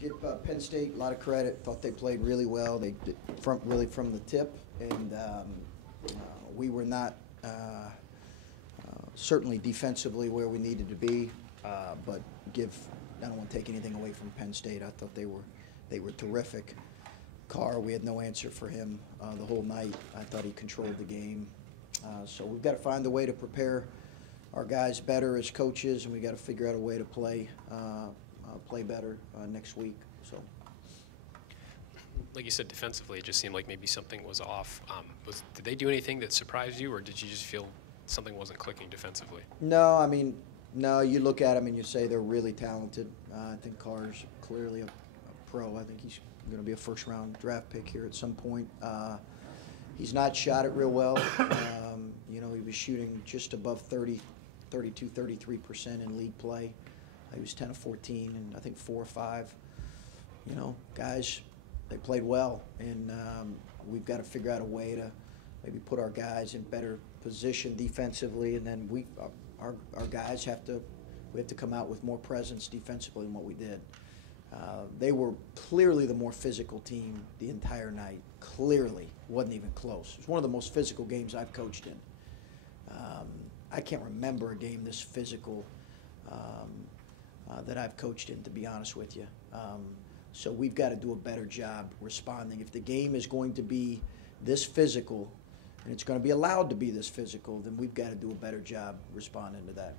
give Penn State a lot of credit. Thought they played really well. They did really from the tip, and we were not certainly defensively where we needed to be. But I don't want to take anything away from Penn State. I thought they were terrific. Carr, we had no answer for him the whole night. I thought he controlled the game. So we've got to find a way to prepare our guys better as coaches, and we got to figure out a way to play better next week. So, like you said, defensively, it just seemed like maybe something was off. Did they do anything that surprised you, or did you just feel something wasn't clicking defensively? No, I mean, no. You look at them and you say they're really talented. I think Carr's clearly a pro. I think he's going to be a first-round draft pick here at some point. He's not shot it real well. He was shooting just above 32, 33% in league play. He was 10 of 14 and I think 4 or 5. Guys, they played well, and we've got to figure out a way to maybe put our guys in better position defensively, and then our guys have to come out with more presence defensively than what we did. They were clearly the more physical team the entire night. Clearly, wasn't even close. It was one of the most physical games I've coached in. I can't remember a game this physical that I've coached in, to be honest with you. So we've got to do a better job responding. If the game is going to be this physical, and it's going to be allowed to be this physical, then we've got to do a better job responding to that.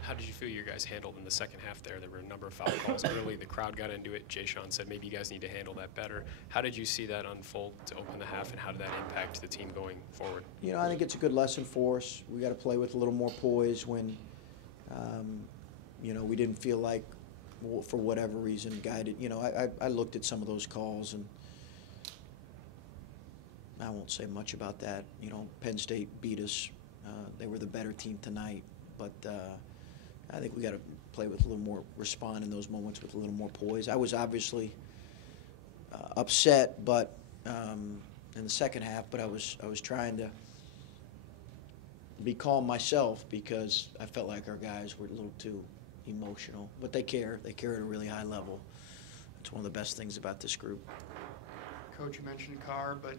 How did you feel your guys handled in the second half there? There were a number of foul calls early. The crowd got into it. Jay Sean said maybe you guys need to handle that better. How did you see that unfold to open the half, and how did that impact the team going forward? I think it's a good lesson for us. We got to play with a little more poise when, we didn't feel like, for whatever reason, guided. I looked at some of those calls, and I won't say much about that. Penn State beat us. They were the better team tonight. But I think we got to play with a little more, respond in those moments with a little more poise. I was obviously upset, but in the second half, but I was trying to be calm myself because I felt like our guys were a little too emotional. But they care. They care at a really high level. It's one of the best things about this group. Coach, you mentioned Carr, but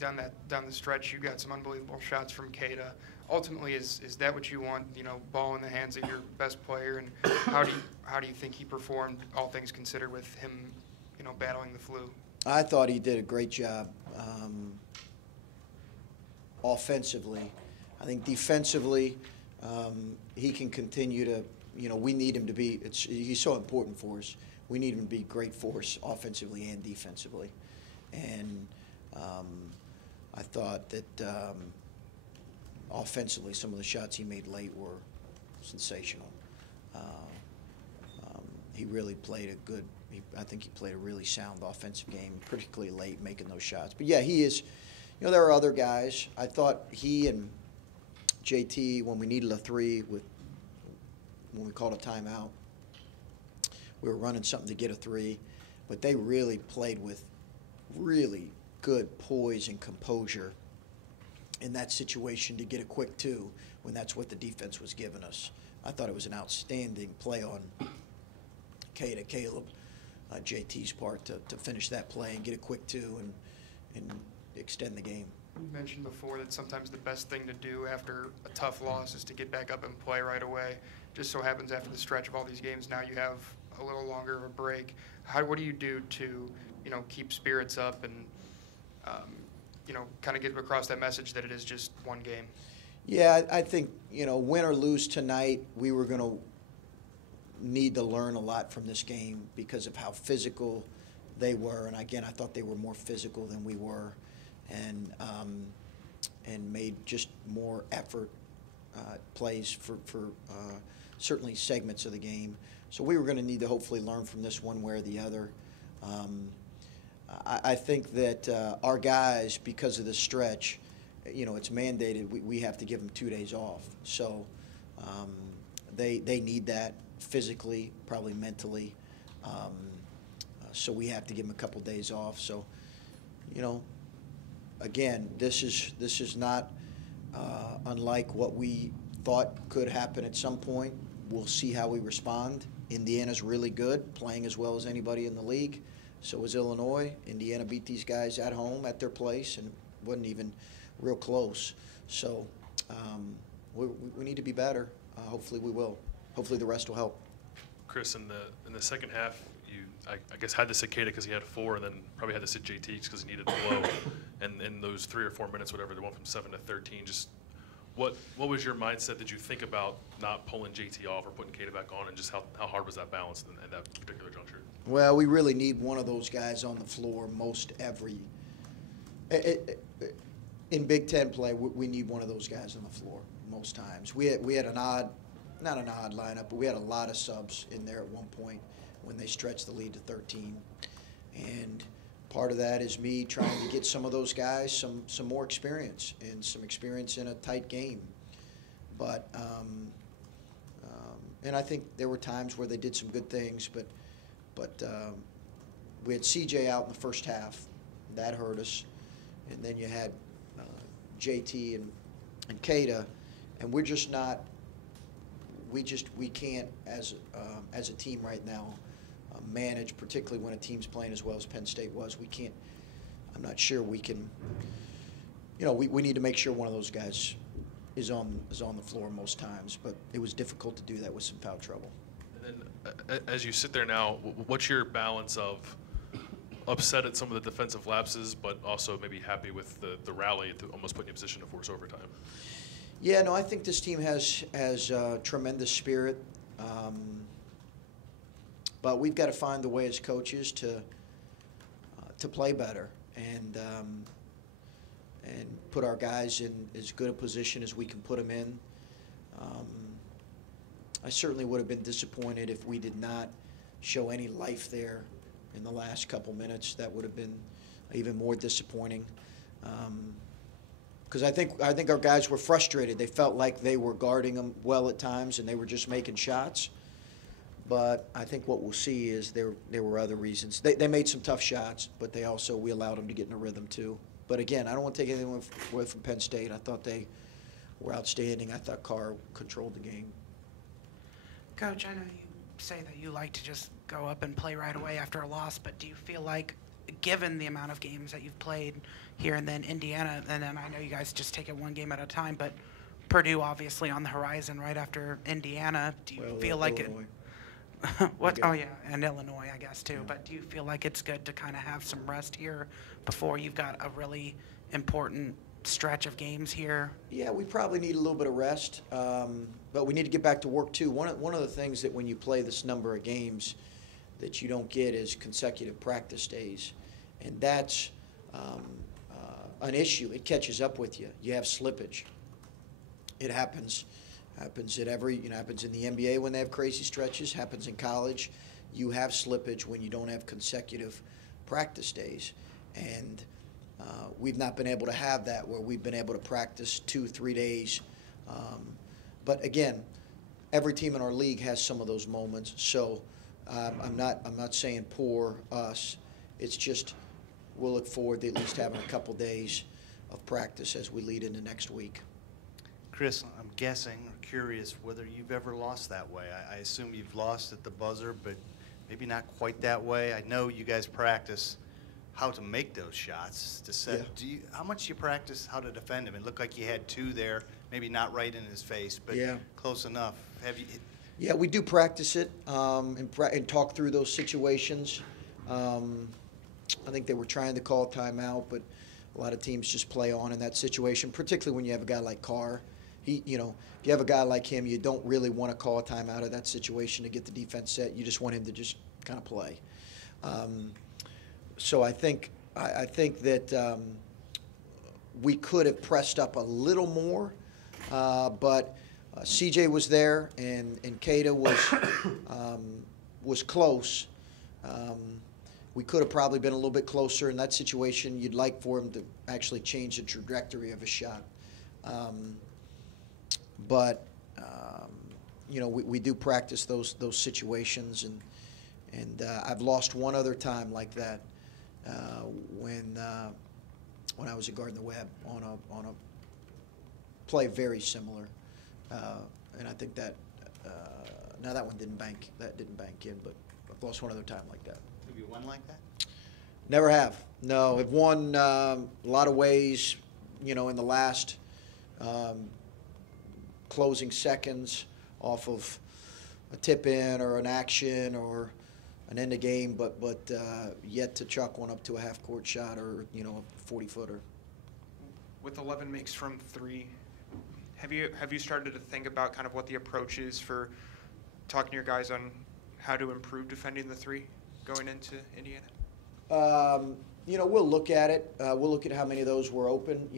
down the stretch, you got some unbelievable shots from Keita. Ultimately, is that what you want? Ball in the hands of your best player, and how do you think he performed, all things considered, with him, battling the flu? I thought he did a great job offensively. I think defensively, he can continue to. We need him to be. He's so important for us. We need him to be great for us offensively and defensively, and I thought that. Offensively, some of the shots he made late were sensational. He really played I think he played a really sound offensive game, particularly late making those shots. But yeah, he is, there are other guys. I thought he and JT, when we needed a three, when we called a timeout, we were running something to get a three, but they really played with really good poise and composure in that situation to get a quick two when that's what the defense was giving us. I thought it was an outstanding play on Caleb, JT's part to finish that play and get a quick two and extend the game. You mentioned before that sometimes the best thing to do after a tough loss is to get back up and play right away. Just so happens after the stretch of all these games, now you have a little longer of a break. What do you do to keep spirits up and kind of get across that message that it is just one game? Yeah, I think, win or lose tonight, we were going to need to learn a lot from this game because of how physical they were. And again, I thought they were more physical than we were, and made just more effort plays for certainly segments of the game. So we were going to need to hopefully learn from this one way or the other. I think that our guys, because of the stretch, it's mandated. We have to give them 2 days off. So they need that physically, probably mentally. So we have to give them a couple days off. So, again, this is not unlike what we thought could happen at some point. we'll see how we respond. Indiana's really good, playing as well as anybody in the league. So is Illinois. Indiana beat these guys at home at their place, and it wasn't even real close. So we need to be better. Hopefully we will. Hopefully the rest will help. Chris, in the second half, you I guess had to sit Keita because he had 4, and then probably had to sit JT because he needed the blow. And in those 3 or 4 minutes, whatever, they went from 7 to 13. Just what was your mindset? Did you think about not pulling JT off or putting Keita back on, and just how hard was that balance in that particular juncture? Well, we really need one of those guys on the floor most every. In Big Ten play, we need one of those guys on the floor most times. We had not an odd lineup, but we had a lot of subs in there at one point when they stretched the lead to 13. And part of that is me trying to get some of those guys some more experience and some experience in a tight game. But and I think there were times where they did some good things, but we had CJ out in the first half. That hurt us. And then you had JT and Keita, and we're just not. We can't as a team right now manage, particularly when a team's playing as well as Penn State was. We can't. I'm not sure we can. We need to make sure one of those guys is on the floor most times, but it was difficult to do that with some foul trouble. And then, as you sit there now, what's your balance of upset at some of the defensive lapses, but also maybe happy with the rally to almost put you in a position to force overtime? Yeah, no, I think this team has tremendous spirit, but we've got to find the way as coaches to play better and put our guys in as good a position as we can put them in. I certainly would have been disappointed if we did not show any life there in the last couple minutes. That would have been even more disappointing. Because I think our guys were frustrated. They felt like they were guarding them well at times, and they were just making shots. But I think what we'll see is there were other reasons. They made some tough shots, but we allowed them to get in a rhythm too. But again, I don't want to take anything away from Penn State. I thought they were outstanding. I thought Carr controlled the game. Coach, I know you say that you like to just go up and play right away after a loss, but do you feel like, given the amount of games that you've played here and then Indiana, and then I know you guys just take it one game at a time, but Purdue obviously on the horizon right after Indiana, do you feel like Illinois. What? Oh, yeah, and Illinois, I guess, too. Yeah. But do you feel like it's good to kind of have some rest here before you've got a really important stretch of games here? Yeah, we probably need a little bit of rest, but we need to get back to work, too. One of the things that when you play this number of games that you don't get is consecutive practice days, and that's an issue. It catches up with you. You have slippage. It happens at happens in the NBA when they have crazy stretches, happens in college. You have slippage when you don't have consecutive practice days, and we've not been able to have that where we've been able to practice 2-3 days. But again, every team in our league has some of those moments. So I'm not saying poor us. It's just we'll look forward to at least having a couple days of practice as we lead into next week. Chris, I'm guessing or curious whether you've ever lost that way. I assume you've lost at the buzzer, but maybe not quite that way. I know you guys practice how to make those shots to set. Yeah. How much do you practice how to defend him? It looked like you had 2 there, maybe not right in his face, but close enough. Have you? Yeah, we do practice it and talk through those situations. I think they were trying to call timeout, but a lot of teams just play on in that situation, particularly when you have a guy like Carr. If you have a guy like him, you don't really want to call a timeout of that situation to get the defense set. You just want him to just kind of play. So I think that we could have pressed up a little more, but CJ was there and Keita was close. We could have probably been a little bit closer in that situation. You'd like for him to actually change the trajectory of his shot. But we do practice those situations, and I've lost one other time like that when I was at Gardner Webb on a play very similar, and I think that now that one didn't bank. That didn't bank in, but I've lost one other time like that. Have you won like that? Never have. No, I've won a lot of ways, in the last closing seconds off of a tip-in or an action or an end of game, but yet to chuck one up to a half-court shot or, a 40-footer. With 11 makes from 3, have you started to think about kind of what the approach is for talking to your guys on how to improve defending the 3 going into Indiana? We'll look at it. We'll look at how many of those were open.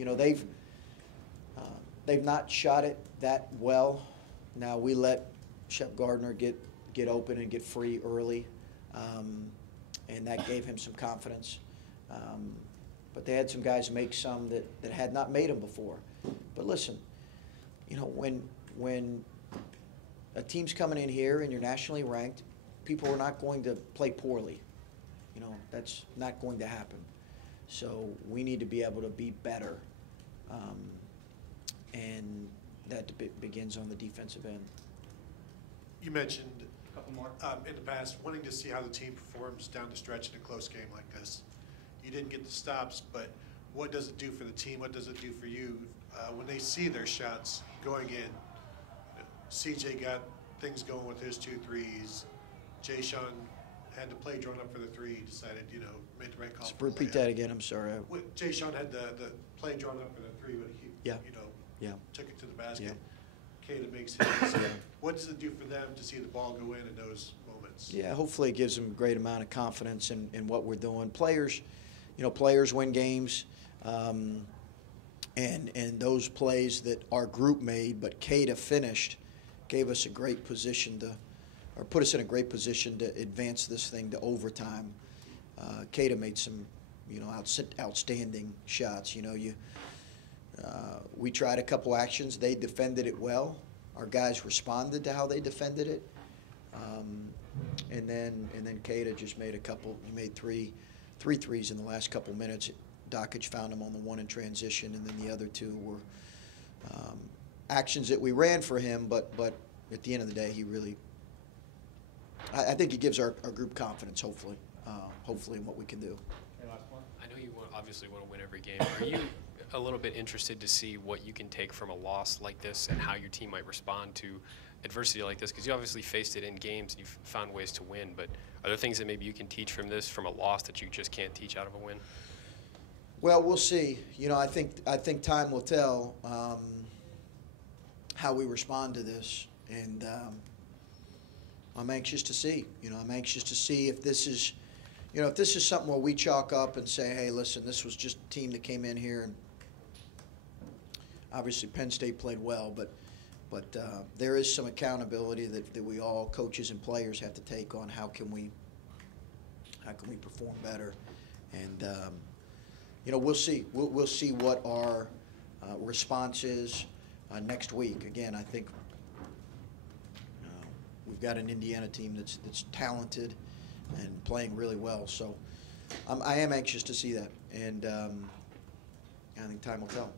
They've not shot it that well. Now we let Shep Gardner get open and get free early, and that gave him some confidence. But they had some guys make some that had not made them before. But listen, when a team's coming in here and you're nationally ranked, people are not going to play poorly. That's not going to happen. So we need to be able to be better, and that begins on the defensive end. You mentioned a couple more in the past wanting to see how the team performs down the stretch in a close game like this. You didn't get the stops, but what does it do for the team? What does it do for you when they see their shots going in? CJ got things going with his 2 threes. Jay Sean had the play drawn up for the 3. Decided, made the right call. Repeat that again. I'm sorry. Jay Sean had the play drawn up for the 3, but he took it to the basket. Yeah. Keita makes his. What does it do for them to see the ball go in those moments? Yeah, hopefully it gives them a great amount of confidence in what we're doing. Players win games, and those plays that our group made, but Keita finished, gave us a great position or put us in a great position to advance this thing to overtime. Keita made some, outstanding shots. We tried a couple actions. They defended it well. Our guys responded to how they defended it. And then Keita just made a couple. He made three threes in the last couple minutes. Dockage found him on the one in transition, and then the other 2 were actions that we ran for him. But at the end of the day, he really. I think he gives our group confidence. Hopefully in what we can do. I know you obviously want to win every game. Are you a little bit interested to see what you can take from a loss like this and how your team might respond to adversity like this? Because you obviously faced it in games and you've found ways to win, but are there things that maybe you can teach from this, from a loss, that you just can't teach out of a win? Well, we'll see. I think time will tell how we respond to this, and I'm anxious to see. I'm anxious to see if this is, if this is something where we chalk up and say, hey, listen, this was just a team that came in here, and obviously Penn State played well, but there is some accountability that we all, coaches and players, have to take on how can we perform better, and we'll see. We'll see what our response is next week. Again, I think we've got an Indiana team that's talented and playing really well. So I am anxious to see that, and I think time will tell.